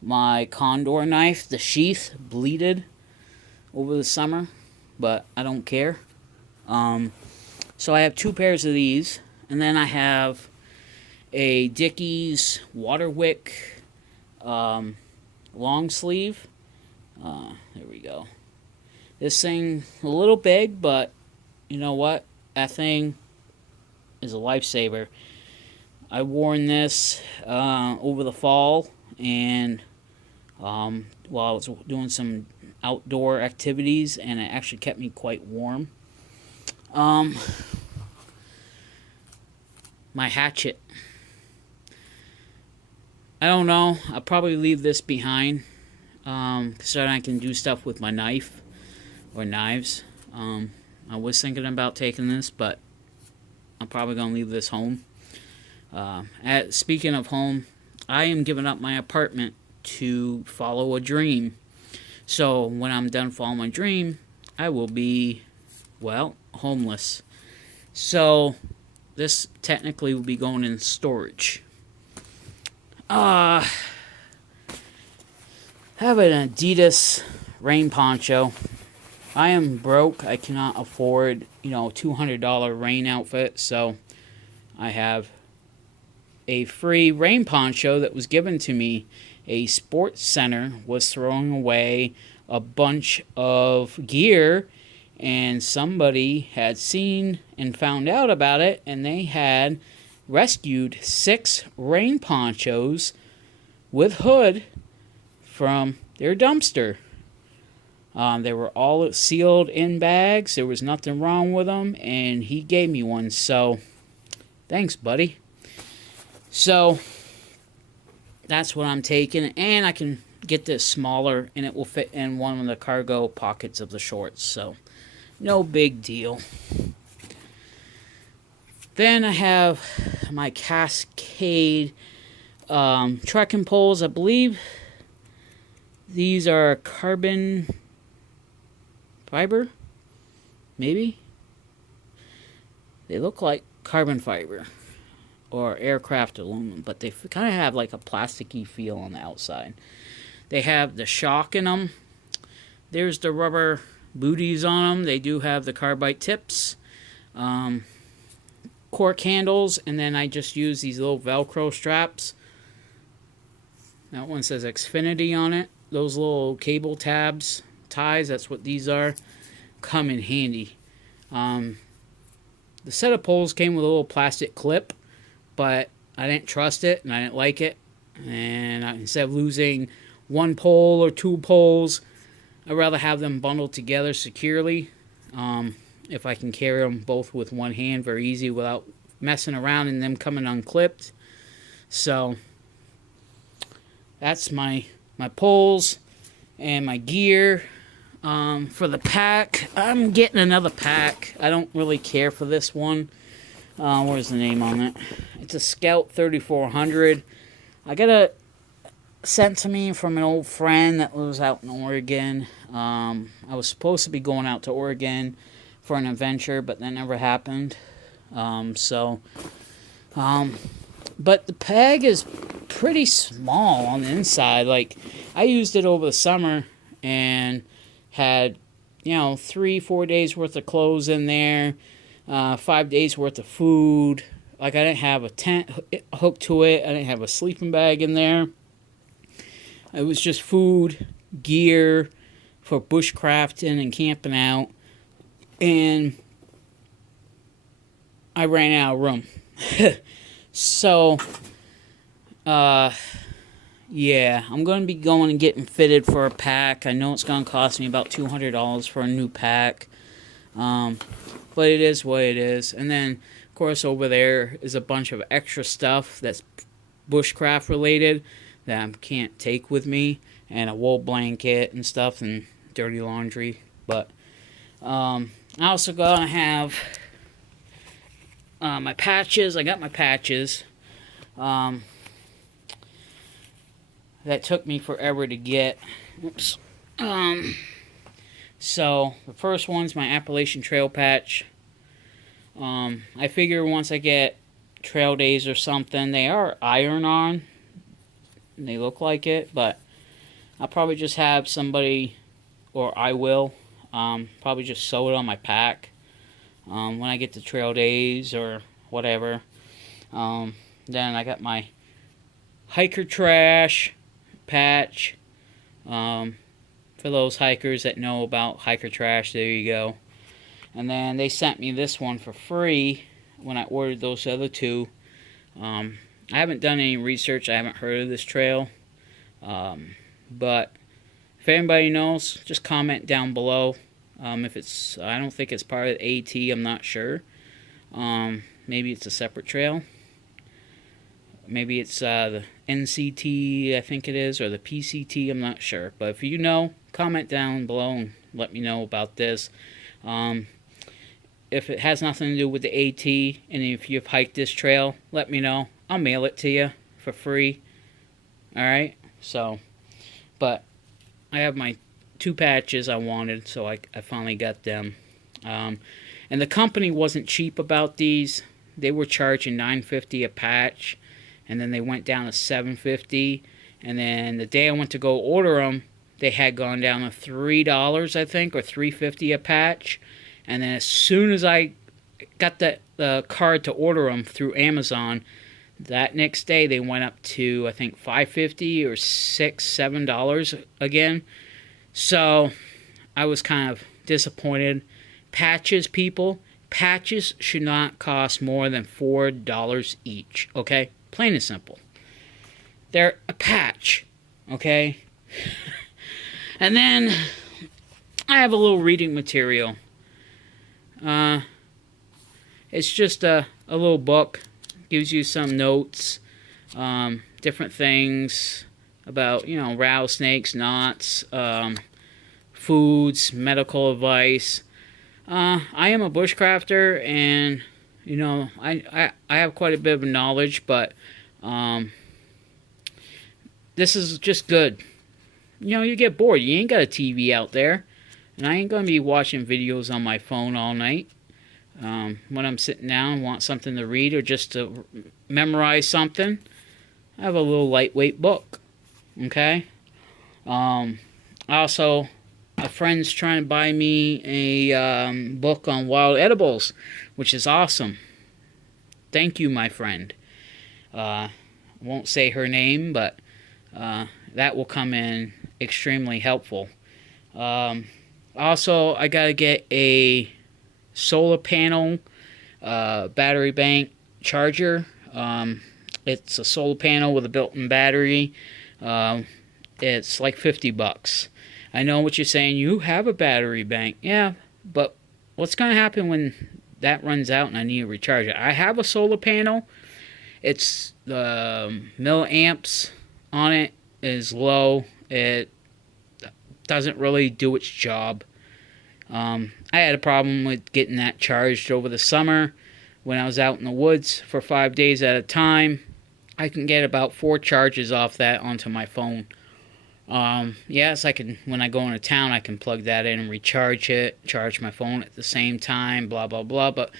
My Condor knife, the sheath, bleeded over the summer, but I don't care. So I have two pairs of these, and then I have a Dickies Waterwick long sleeve. There we go. This thing a little big, but you know what? That thing is a lifesaver. I worn this over the fall, and while I was doing some outdoor activities, and it actually kept me quite warm. My hatchet. I don't know. I'll probably leave this behind, so I can do stuff with my knife or knives. I was thinking about taking this, but I'm probably going to leave this home. Speaking of home, I am giving up my apartment to follow a dream. So when I'm done following my dream, I will be, well, homeless. So this technically will be going in storage. I have an Adidas rain poncho. I am broke. I cannot afford, $200 rain outfit. So I have a free rain poncho that was given to me. A sports center was throwing away a bunch of gear, and somebody had seen and found out about it, and they had rescued 6 rain ponchos with hood from their dumpster. They were all sealed in bags. There was nothing wrong with them, and he gave me one. So, thanks, buddy. So, that's what I'm taking, and I can get this smaller, and it will fit in one of the cargo pockets of the shorts. So, no big deal. Then I have my Cascade trekking poles. I believe these are carbon fiber, maybe? They look like carbon fiber or aircraft aluminum, but they kind of have like a plasticky feel on the outside. They have the shock in them. There's the rubber booties on them. They do have the carbide tips. Cork handles, and then I just use these little Velcro straps. That one says Xfinity on it. Those little cable tabs, ties, that's what these are, come in handy. The set of poles came with a little plastic clip, but I didn't trust it, and I didn't like it. And instead of losing one pole or 2 poles, I'd rather have them bundled together securely. If I can carry them both with one hand very easy without messing around and them coming unclipped. So that's my poles and my gear. For the pack, I'm getting another pack. I don't really care for this one. Where's the name on it? It's a Scout 3400. I got it sent to me from an old friend that lives out in Oregon. I was supposed to be going out to Oregon for an adventure, but that never happened. But the peg is pretty small on the inside. Like, I used it over the summer and had, 3-4 days worth of clothes in there, 5 days worth of food. Like, I didn't have a tent hooked to it. I didn't have a sleeping bag in there. It was just food, gear for bushcrafting and camping out. And I ran out of room. So, yeah, I'm going to be going and getting fitted for a pack. I know it's going to cost me about $200 for a new pack. But it is what it is. And then, of course, over there is a bunch of extra stuff that's bushcraft related that I can't take with me. And a wool blanket and stuff and dirty laundry. But, I also going to have my patches. I got my patches. That took me forever to get. Oops. So, the first one's my Appalachian Trail patch. I figure once I get trail days or something, they are iron-on. They look like it, but I'll probably just have somebody, or I will, probably just sew it on my pack when I get to trail days or whatever. Then I got my hiker trash patch. For those hikers that know about hiker trash, there you go. And then they sent me this one for free when I ordered those other two. I haven't done any research. I haven't heard of this trail. But if anybody knows, just comment down below. If it's, I don't think it's part of the AT. I'm not sure. Maybe it's a separate trail. Maybe it's the NCT, I think it is, or the PCT. I'm not sure. But if you know, comment down below and let me know about this. If it has nothing to do with the AT, and if you've hiked this trail, let me know. I'll mail it to you for free. Alright? So, but I have my 2 patches I wanted, so I finally got them. And the company wasn't cheap about these. They were charging $9.50 a patch, and then they went down to $7.50. And then the day I went to go order them, they had gone down to $3, I think, or $3.50 a patch. And then as soon as I got the card to order them through Amazon, that next day they went up to, I think, $5.50 or $7 again. So I was kind of disappointed. Patches, people, patches should not cost more than $4 each, okay? Plain and simple. They're a patch, okay? And then I have a little reading material. It's just a little book. Gives you some notes, different things about, rattlesnakes, knots, foods, medical advice. I am a bushcrafter, and I have quite a bit of knowledge, but this is just good. You get bored. You ain't got a TV out there, and I ain't gonna be watching videos on my phone all night. When I'm sitting down and want something to read or just to memorize something, I have a little lightweight book. Okay. Also, a friend's trying to buy me a book on wild edibles, which is awesome. Thank you, my friend. I won't say her name, but that will come in extremely helpful. Also, I gotta get a solar panel battery bank charger. It's a solar panel with a built-in battery. It's like $50. I know what you're saying. You have a battery bank. Yeah, but what's going to happen when that runs out and I need to recharge it? I have a solar panel. It's the milliamps on it is low. It doesn't really do its job. I had a problem with getting that charged over the summer when I was out in the woods for 5 days at a time. I can get about 4 charges off that onto my phone. Yes, I can. When I go into town, I can plug that in and recharge it, charge my phone at the same time, blah, blah, blah. But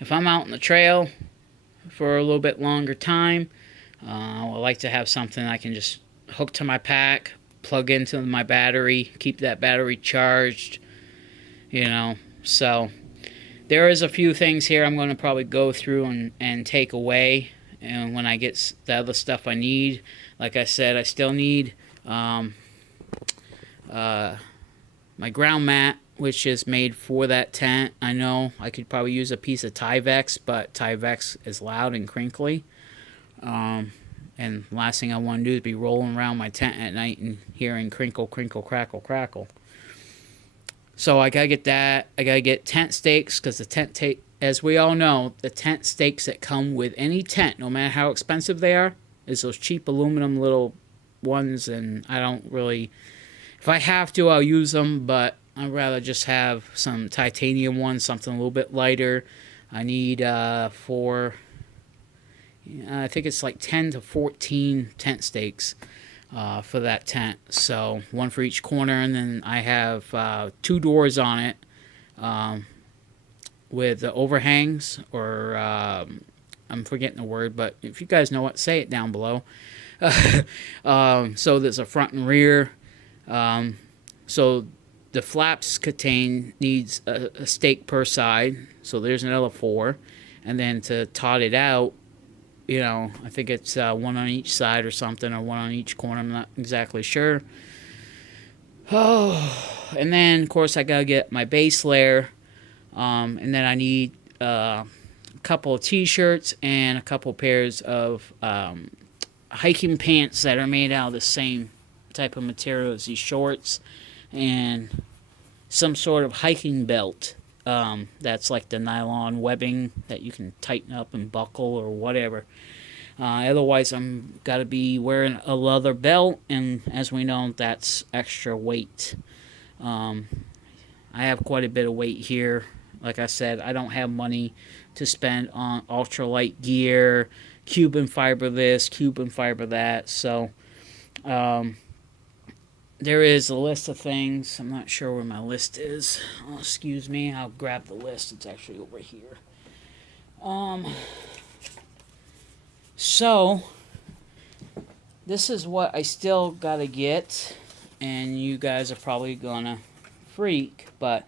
if I'm out on the trail for a little bit longer time, I like to have something I can just hook to my pack, plug into my battery, keep that battery charged, So there is a few things here I'm going to probably go through and take away. And when I get the other stuff I need, like I said, I still need my ground mat, which is made for that tent. I know I could probably use a piece of Tyvek, but Tyvek is loud and crinkly. And last thing I want to do is be rolling around my tent at night and hearing crinkle, crinkle, crackle, crackle. So I gotta get that. I gotta get tent stakes, because the tent as we all know, the tent stakes that come with any tent, no matter how expensive they are, is those cheap aluminum little ones. And I don't really, if I have to, I'll use them, but I'd rather just have some titanium ones, something a little bit lighter. I need I think it's like 10 to 14 tent stakes for that tent. So one for each corner, and then I have 2 doors on it with the overhangs, or I'm forgetting the word, but if you guys know what, say it down below. So there's a front and rear. So the flaps needs a stake per side. So there's another 4. And then to tot it out, I think it's 1 on each side or something, or 1 on each corner. I'm not exactly sure. Oh, and then of course I gotta get my base layer, and then I need a couple of t-shirts and a couple pairs of hiking pants that are made out of the same type of material as these shorts, and some sort of hiking belt that's like the nylon webbing that you can tighten up and buckle or whatever. Otherwise, I'm got to be wearing a leather belt, and as we know, that's extra weight. I have quite a bit of weight here. Like I said, I don't have money to spend on ultralight gear, Cuban fiber this, Cuban fiber that. So there is a list of things. I'm not sure where my list is. Oh, excuse me. I'll grab the list. It's actually over here. So this is what I still gotta get, and you guys are probably gonna freak, but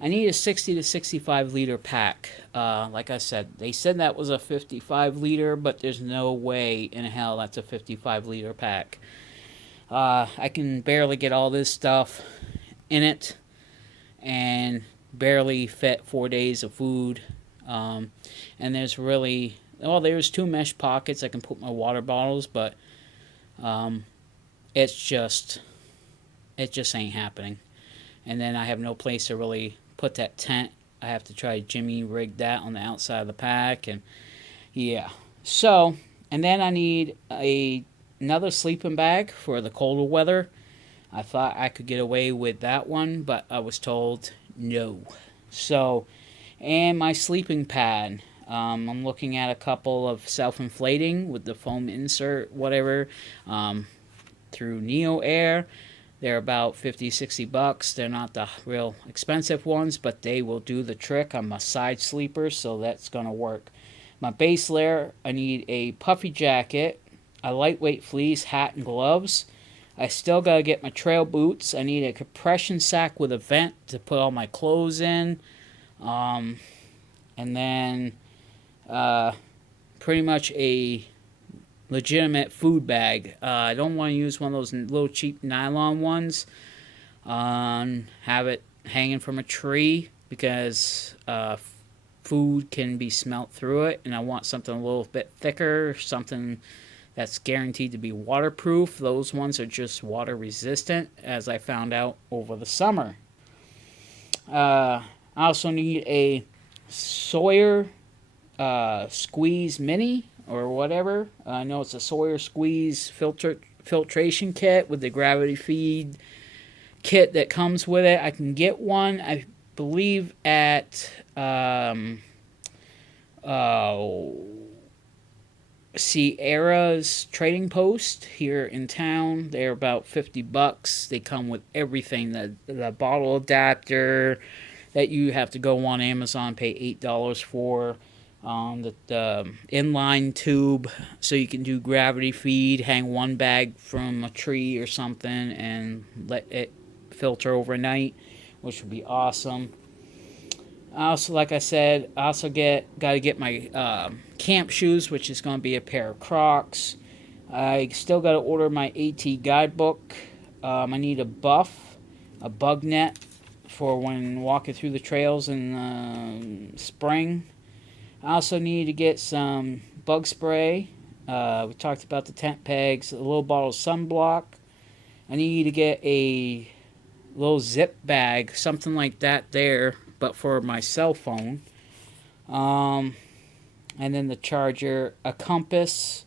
I need a 60 to 65 liter pack. Like I said, they said that was a 55 liter, but there's no way in hell that's a 55 liter pack. I can barely get all this stuff in it, and barely fit 4 days of food. And there's really, there's 2 mesh pockets I can put my water bottles, but it just ain't happening. And then I have no place to really put that tent. I have to try Jimmy rig that on the outside of the pack, and yeah. So, and then I need another sleeping bag for the colder weather. I thought I could get away with that one, but I was told no. So, and my sleeping pad. I'm looking at a couple of self-inflating with the foam insert, whatever, through Neo Air. They're about $50-$60. They're not the real expensive ones, but they will do the trick. I'm a side sleeper, so that's going to work. My base layer, I need a puffy jacket, a lightweight fleece, hat, and gloves. I still got to get my trail boots. I need a compression sack with a vent to put all my clothes in. And then pretty much a legitimate food bag. I don't want to use one of those little cheap nylon ones. Have it hanging from a tree because food can be smelt through it, and I want something a little bit thicker, something that's guaranteed to be waterproof. Those ones are just water resistant, as I found out over the summer. I also need a Sawyer Squeeze Mini or whatever. I know it's a Sawyer Squeeze filtration kit with the gravity feed kit that comes with it. I can get one, I believe, at Sierra's Trading Post here in town. They're about $50. They come with everything, the bottle adapter that you have to go on Amazon, pay $8 for, the inline tube so you can do gravity feed, hang one bag from a tree or something and let it filter overnight, which would be awesome. Also, like I said, I also got to get my camp shoes, which is going to be a pair of Crocs. I still got to order my AT guidebook. I need a buff, a bug net for when walking through the trails in spring. I also need to get some bug spray. We talked about the tent pegs, a little bottle of sunblock. I need to get a little zip bag, something like that there, but for my cell phone. And then the charger, a compass,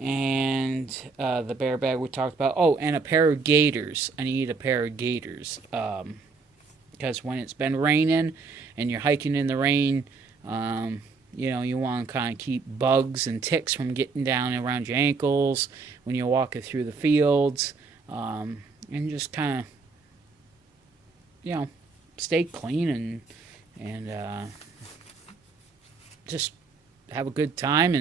and the bear bag we talked about. Oh, and a pair of gaiters. I need a pair of gaiters. Because when it's been raining and you're hiking in the rain, you want to kind of keep bugs and ticks from getting down around your ankles when you're walking through the fields. And just kind of, stay clean and just have a good time. And